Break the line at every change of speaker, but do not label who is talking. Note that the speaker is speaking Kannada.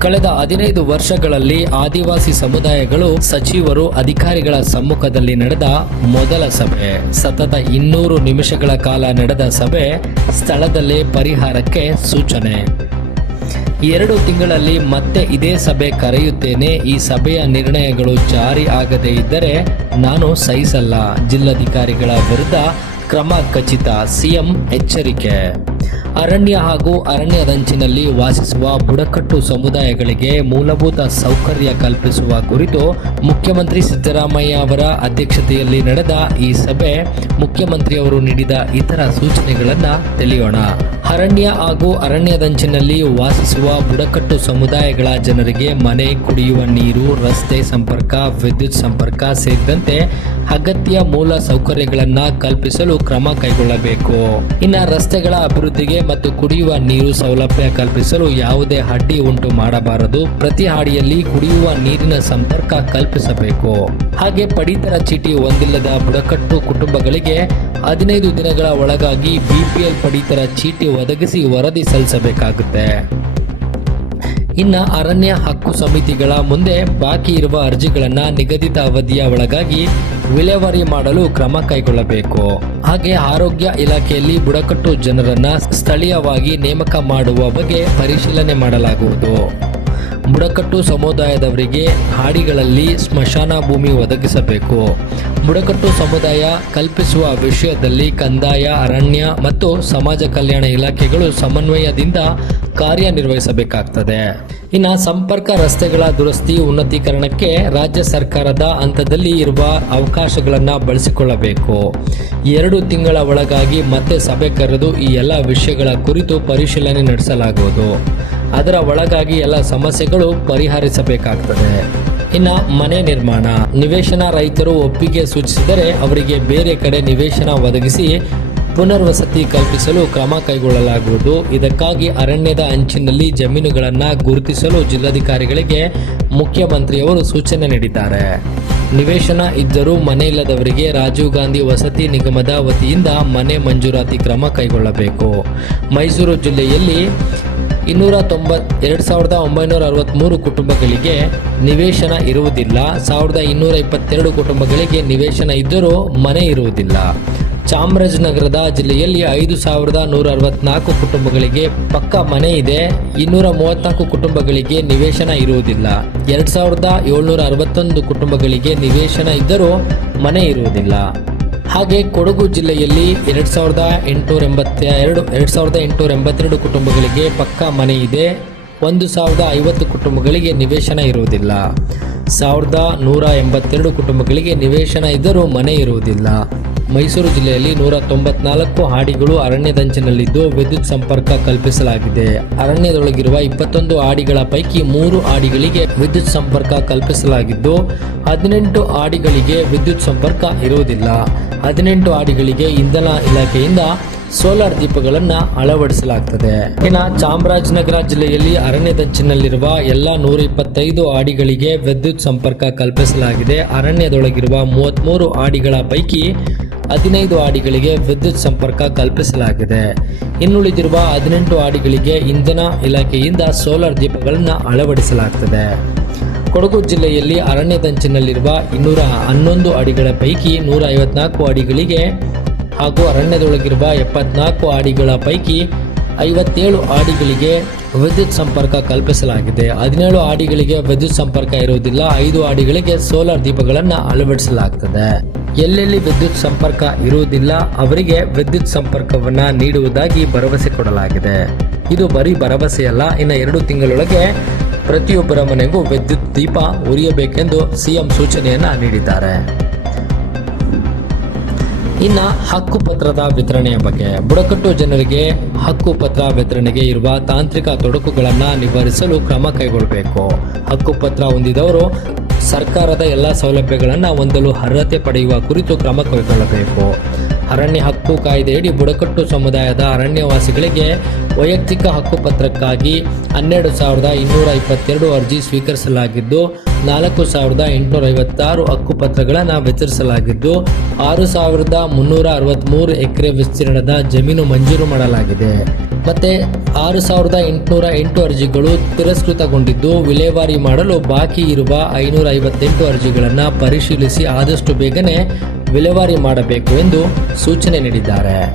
ಕಳೆದ ಹದಿನೈದು ವರ್ಷಗಳಲ್ಲಿ ಆದಿವಾಸಿ ಸಮುದಾಯಗಳು ಸಚಿವರು ಅಧಿಕಾರಿಗಳ ಸಮ್ಮುಖದಲ್ಲಿ ನಡೆದ ಮೊದಲ ಸಭೆ. ಸತತ ಇನ್ನೂರು ನಿಮಿಷಗಳ ಕಾಲ ನಡೆದ ಸಭೆ ಸ್ಥಳದಲ್ಲೇ ಪರಿಹಾರಕ್ಕೆ ಸೂಚನೆ. ಎರಡು ತಿಂಗಳಲ್ಲಿ ಮತ್ತೆ ಇದೇ ಸಭೆ ಕರೆಯುತ್ತೇನೆ. ಈ ಸಭೆಯ ನಿರ್ಣಯಗಳು ಜಾರಿ ಆಗದೇ ಇದ್ದರೆ ನಾನು ಸಹಿಸಲ್ಲ. ಜಿಲ್ಲಾಧಿಕಾರಿಗಳ ವಿರುದ್ಧ ಕ್ರಮ ಖಚಿತ. ಸಿಎಂ ಎಚ್ಚರಿಕೆ. ಅರಣ್ಯ ಹಾಗೂ ಅರಣ್ಯದಂಚಿನಲ್ಲಿ ವಾಸಿಸುವ ಬುಡಕಟ್ಟು ಸಮುದಾಯಗಳಿಗೆ ಮೂಲಭೂತ ಸೌಕರ್ಯ ಕಲ್ಪಿಸುವ ಕುರಿತು ಮುಖ್ಯಮಂತ್ರಿ ಸಿದ್ದರಾಮಯ್ಯ ಅವರ ಅಧ್ಯಕ್ಷತೆಯಲ್ಲಿ ನಡೆದ ಈ ಸಭೆ ಮುಖ್ಯಮಂತ್ರಿಯವರು ನೀಡಿದ ಇತರ ಸೂಚನೆಗಳನ್ನು ತಿಳಿಯೋಣ. ಅರಣ್ಯ ಹಾಗೂ ಅರಣ್ಯದಂಚಿನಲ್ಲಿ ವಾಸಿಸುವ ಬುಡಕಟ್ಟು ಸಮುದಾಯಗಳ ಜನರಿಗೆ ಮನೆ, ಕುಡಿಯುವ ನೀರು, ರಸ್ತೆ ಸಂಪರ್ಕ, ವಿದ್ಯುತ್ ಸಂಪರ್ಕ ಸೇರಿದಂತೆ ಅಗತ್ಯ ಮೂಲ ಸೌಕರ್ಯಗಳನ್ನು ಕಲ್ಪಿಸಲು ಕ್ರಮ ಕೈಗೊಳ್ಳಬೇಕು. ಇನ್ನು ರಸ್ತೆಗಳ ಅಭಿವೃದ್ಧಿಗೆ ಮತ್ತು ಕುಡಿಯುವ ನೀರು ಸೌಲಭ್ಯ ಕಲ್ಪಿಸಲು ಯಾವುದೇ ಅಡ್ಡಿ ಉಂಟು ಮಾಡಬಾರದು. ಪ್ರತಿ ಹಾಡಿಯಲ್ಲಿ ಕುಡಿಯುವ ನೀರಿನ ಸಂಪರ್ಕ ಕಲ್ಪಿಸಬೇಕು. ಹಾಗೆ ಪಡಿತರ ಚೀಟಿ ಹೊಂದಿಲ್ಲದ ಬುಡಕಟ್ಟು ಕುಟುಂಬಗಳಿಗೆ ಹದಿನೈದು ದಿನಗಳ ಒಳಗಾಗಿ ಬಿಪಿಎಲ್ ಪಡಿತರ ಚೀಟಿ ಒದಗಿಸಿ ವರದಿ ಸಲ್ಲಿಸಬೇಕಾಗುತ್ತೆ. ಇನ್ನ ಅರಣ್ಯ ಹಕ್ಕು ಸಮಿತಿಗಳ ಮುಂದೆ ಬಾಕಿ ಇರುವ ಅರ್ಜಿಗಳನ್ನ ನಿಗದಿತ ಅವಧಿಯ ಒಳಗಾಗಿ ವಿಲೇವಾರಿ ಮಾಡಲು ಕ್ರಮ ಕೈಗೊಳ್ಳಬೇಕು. ಹಾಗೆ ಆರೋಗ್ಯ ಇಲಾಖೆಯಲ್ಲಿ ಬುಡಕಟ್ಟು ಜನರನ್ನ ಸ್ಥಳೀಯವಾಗಿ ನೇಮಕ ಮಾಡುವ ಬಗ್ಗೆ ಪರಿಶೀಲನೆ ಮಾಡಲಾಗುವುದು. ಬುಡಕಟ್ಟು ಸಮುದಾಯದವರಿಗೆ ಹಾಡಿಗಳಲ್ಲಿ ಸ್ಮಶಾನ ಭೂಮಿ ಒದಗಿಸಬೇಕು. ಬುಡಕಟ್ಟು ಸಮುದಾಯ ಕಲ್ಪಿಸುವ ವಿಷಯದಲ್ಲಿ ಕಂದಾಯ, ಅರಣ್ಯ ಮತ್ತು ಸಮಾಜ ಕಲ್ಯಾಣ ಇಲಾಖೆಗಳು ಸಮನ್ವಯದಿಂದ ಕಾರ್ಯನಿರ್ವಹಿಸಬೇಕಾಗ್ತದೆ. ಇನ್ನು ಸಂಪರ್ಕ ರಸ್ತೆಗಳ ದುರಸ್ತಿ ಉನ್ನತೀಕರಣಕ್ಕೆ ರಾಜ್ಯ ಸರ್ಕಾರದ ಹಂತದಲ್ಲಿ ಇರುವ ಅವಕಾಶಗಳನ್ನು ಬಳಸಿಕೊಳ್ಳಬೇಕು. ಎರಡು ತಿಂಗಳ ಒಳಗಾಗಿ ಮತ್ತೆ ಸಭೆ ಕರೆದು ಈ ಎಲ್ಲ ವಿಷಯಗಳ ಕುರಿತು ಪರಿಶೀಲನೆ ನಡೆಸಲಾಗುವುದು. ಅದರ ಒಳಗಾಗಿ ಎಲ್ಲ ಸಮಸ್ಯೆಗಳು ಪರಿಹರಿಸಬೇಕಾಗ್ತದೆ. ಇನ್ನು ಮನೆ ನಿರ್ಮಾಣ. ನಿವೇಶನ ರೈತರು ಒಪ್ಪಿಗೆ ಸೂಚಿಸಿದರೆ ಅವರಿಗೆ ಬೇರೆ ಕಡೆ ನಿವೇಶನ ಒದಗಿಸಿ ಪುನರ್ವಸತಿ ಕಲ್ಪಿಸಲು ಕ್ರಮ ಕೈಗೊಳ್ಳಲಾಗುವುದು. ಇದಕ್ಕಾಗಿ ಅರಣ್ಯದ ಅಂಚಿನಲ್ಲಿ ಜಮೀನುಗಳನ್ನು ಗುರುತಿಸಲು ಜಿಲ್ಲಾಧಿಕಾರಿಗಳಿಗೆ ಮುಖ್ಯಮಂತ್ರಿಯವರು ಸೂಚನೆ ನೀಡಿದ್ದಾರೆ. ನಿವೇಶನ ಇದ್ದರೂ ಮನೆ ಇಲ್ಲದವರಿಗೆ ರಾಜೀವ್ ಗಾಂಧಿ ವಸತಿ ನಿಗಮದ ವತಿಯಿಂದ ಮನೆ ಮಂಜೂರಾತಿ ಕ್ರಮ ಕೈಗೊಳ್ಳಬೇಕು. ಮೈಸೂರು ಜಿಲ್ಲೆಯಲ್ಲಿ ಇನ್ನೂರ ತೊಂಬತ್ ಎರಡು ಸಾವಿರದ ಒಂಬೈನೂರ ಅರವತ್ತ್ಮೂರು ಕುಟುಂಬಗಳಿಗೆ ನಿವೇಶನ ಇರುವುದಿಲ್ಲ. ಸಾವಿರದ ಇನ್ನೂರ ಇಪ್ಪತ್ತೆರಡು ಕುಟುಂಬಗಳಿಗೆ ನಿವೇಶನ ಇದ್ದರೂ ಮನೆ ಇರುವುದಿಲ್ಲ. ಚಾಮರಾಜನಗರದ ಜಿಲ್ಲೆಯಲ್ಲಿ ಐದು ಸಾವಿರದ ನೂರ ಅರವತ್ನಾಲ್ಕು ಕುಟುಂಬಗಳಿಗೆ ಪಕ್ಕ ಮನೆ ಇದೆ. ಇನ್ನೂರ ಮೂವತ್ನಾಲ್ಕು ಕುಟುಂಬಗಳಿಗೆ ನಿವೇಶನ ಇರುವುದಿಲ್ಲ. ಎರಡು ಸಾವಿರದ ಏಳ್ನೂರ ಅರವತ್ತೊಂದು ಕುಟುಂಬಗಳಿಗೆ ನಿವೇಶನ ಇದ್ದರೂ ಮನೆ ಇರುವುದಿಲ್ಲ. ಹಾಗೆ ಕೊಡಗು ಜಿಲ್ಲೆಯಲ್ಲಿ ಎರಡು ಸಾವಿರದ ಎಂಟುನೂರ ಎಂಬತ್ತ ಎರಡು ಎರಡು ಸಾವಿರದ ಎಂಟುನೂರ ಎಂಬತ್ತೆರಡು ಕುಟುಂಬಗಳಿಗೆ ಪಕ್ಕಾ ಮನೆ ಇದೆ. ಒಂದು ಸಾವಿರದ ಐವತ್ತು ಕುಟುಂಬಗಳಿಗೆ ನಿವೇಶನ ಇರುವುದಿಲ್ಲ. ಸಾವಿರದ ನೂರ ಎಂಬತ್ತೆರಡು ಕುಟುಂಬಗಳಿಗೆ ನಿವೇಶನ ಇದ್ದರೂ ಮನೆ ಇರುವುದಿಲ್ಲ. ಮೈಸೂರು ಜಿಲ್ಲೆಯಲ್ಲಿ ನೂರ ತೊಂಬತ್ನಾಲ್ಕು ಹಾಡಿಗಳು ಅರಣ್ಯದಂಚಿನಲ್ಲಿದ್ದು ವಿದ್ಯುತ್ ಸಂಪರ್ಕ ಕಲ್ಪಿಸಲಾಗಿದೆ. ಅರಣ್ಯದೊಳಗಿರುವ ಇಪ್ಪತ್ತೊಂದು ಹಾಡಿಗಳ ಪೈಕಿ ಮೂರು ಹಾಡಿಗಳಿಗೆ ವಿದ್ಯುತ್ ಸಂಪರ್ಕ ಕಲ್ಪಿಸಲಾಗಿದ್ದು, ಹದಿನೆಂಟು ಹಾಡಿಗಳಿಗೆ ವಿದ್ಯುತ್ ಸಂಪರ್ಕ ಇರುವುದಿಲ್ಲ. ಹದಿನೆಂಟು ಹಾಡಿಗಳಿಗೆ ಇಂಧನ ಇಲಾಖೆಯಿಂದ ಸೋಲಾರ್ ದೀಪಗಳನ್ನು ಅಳವಡಿಸಲಾಗ್ತದೆ. ಇನ್ನು ಚಾಮರಾಜನಗರ ಜಿಲ್ಲೆಯಲ್ಲಿ ಅರಣ್ಯದಂಚಿನಲ್ಲಿರುವ ಎಲ್ಲ ನೂರ ಇಪ್ಪತ್ತೈದು ಆಡಿಗಳಿಗೆ ವಿದ್ಯುತ್ ಸಂಪರ್ಕ ಕಲ್ಪಿಸಲಾಗಿದೆ. ಅರಣ್ಯದೊಳಗಿರುವ ಮೂವತ್ತ್ಮೂರು ಆಡಿಗಳ ಪೈಕಿ ಹದಿನೈದು ಆಡಿಗಳಿಗೆ ವಿದ್ಯುತ್ ಸಂಪರ್ಕ ಕಲ್ಪಿಸಲಾಗಿದೆ. ಇನ್ನುಳಿದಿರುವ ಹದಿನೆಂಟು ಆಡಿಗಳಿಗೆ ಇಂಧನ ಇಲಾಖೆಯಿಂದ ಸೋಲಾರ್ ದೀಪಗಳನ್ನು ಅಳವಡಿಸಲಾಗ್ತದೆ. ಕೊಡಗು ಜಿಲ್ಲೆಯಲ್ಲಿ ಅರಣ್ಯದಂಚಿನಲ್ಲಿರುವ ಇನ್ನೂರ ಹನ್ನೊಂದು ಅಡಿಗಳ ಪೈಕಿ ನೂರ ಐವತ್ನಾಲ್ಕು ಅಡಿಗಳಿಗೆ ಹಾಗೂ ಅರಣ್ಯದೊಳಗಿರುವ ಎಪ್ಪತ್ನಾಲ್ಕು ಆಡಿಗಳ ಪೈಕಿ ಐವತ್ತೇಳು ಆಡಿಗಳಿಗೆ ವಿದ್ಯುತ್ ಸಂಪರ್ಕ ಕಲ್ಪಿಸಲಾಗಿದೆ. ಹದಿನೇಳು ಆಡಿಗಳಿಗೆ ವಿದ್ಯುತ್ ಸಂಪರ್ಕ ಇರುವುದಿಲ್ಲ. ಐದು ಆಡಿಗಳಿಗೆ ಸೋಲಾರ್ ದೀಪಗಳನ್ನು ಅಳವಡಿಸಲಾಗ್ತದೆ. ಎಲ್ಲೆಲ್ಲಿ ವಿದ್ಯುತ್ ಸಂಪರ್ಕ ಇರುವುದಿಲ್ಲ, ಅವರಿಗೆ ವಿದ್ಯುತ್ ಸಂಪರ್ಕವನ್ನು ನೀಡುವುದಾಗಿ ಭರವಸೆ ಕೊಡಲಾಗಿದೆ. ಇದು ಬರೀ ಭರವಸೆಯಲ್ಲ, ಇನ್ನು ಎರಡು ತಿಂಗಳೊಳಗೆ ಪ್ರತಿಯೊಬ್ಬರ ಮನೆಗೂ ವಿದ್ಯುತ್ ದೀಪ ಉರಿಯಬೇಕೆಂದು ಸಿಎಂ ಸೂಚನೆಯನ್ನ ನೀಡಿದ್ದಾರೆ. ಇನ್ನು ಹಕ್ಕು ಪತ್ರದ ವಿತರಣೆಯ ಬಗ್ಗೆ. ಬುಡಕಟ್ಟು ಜನರಿಗೆ ಹಕ್ಕು ಪತ್ರ ವಿತರಣೆಗೆ ಇರುವ ತಾಂತ್ರಿಕ ತೊಡಕುಗಳನ್ನು ನಿವಾರಿಸಲು ಕ್ರಮ ಕೈಗೊಳ್ಳಬೇಕು. ಹಕ್ಕು ಪತ್ರ ಹೊಂದಿದವರು ಸರ್ಕಾರದ ಎಲ್ಲ ಸೌಲಭ್ಯಗಳನ್ನು ಹೊಂದಲು ಅರ್ಹತೆ ಪಡೆಯುವ ಕುರಿತು ಕ್ರಮ ಕೈಗೊಳ್ಳಬೇಕು. ಅರಣ್ಯ ಹಕ್ಕು ಕಾಯ್ದೆಯಡಿ ಬುಡಕಟ್ಟು ಸಮುದಾಯದ ಅರಣ್ಯವಾಸಿಗಳಿಗೆ ವೈಯಕ್ತಿಕ ಹಕ್ಕು ಪತ್ರಕ್ಕಾಗಿ ಹನ್ನೆರಡು ಸಾವಿರದ ಇನ್ನೂರ ಇಪ್ಪತ್ತೆರಡು ಅರ್ಜಿ ಸ್ವೀಕರಿಸಲಾಗಿದ್ದು ನಾಲ್ಕು ಸಾವಿರದ ಎಂಟುನೂರ ಐವತ್ತಾರು ಹಕ್ಕುಪತ್ರಗಳನ್ನು ವಿತರಿಸಲಾಗಿದ್ದು, ಆರು ಸಾವಿರದ ಮುನ್ನೂರ ಅರವತ್ತ್ಮೂರು ಎಕರೆ ವಿಸ್ತೀರ್ಣದ ಜಮೀನು ಮಂಜೂರು ಮಾಡಲಾಗಿದೆ. ಮತ್ತೆ, ಆರು ಸಾವಿರದ ಎಂಟುನೂರ ಎಂಟು ಅರ್ಜಿಗಳು ತಿರಸ್ಕೃತಗೊಂಡಿದ್ದು, ವಿಲೇವಾರಿ ಮಾಡಲು ಬಾಕಿ ಇರುವ ಐನೂರ ಐವತ್ತೆಂಟು ಅರ್ಜಿಗಳನ್ನು ಪರಿಶೀಲಿಸಿ ಆದಷ್ಟು ಬೇಗನೆ ವಿಲೇವಾರಿ ಮಾಡಬೇಕು ಎಂದು ಸೂಚನೆ ನೀಡಿದ್ದಾರೆ.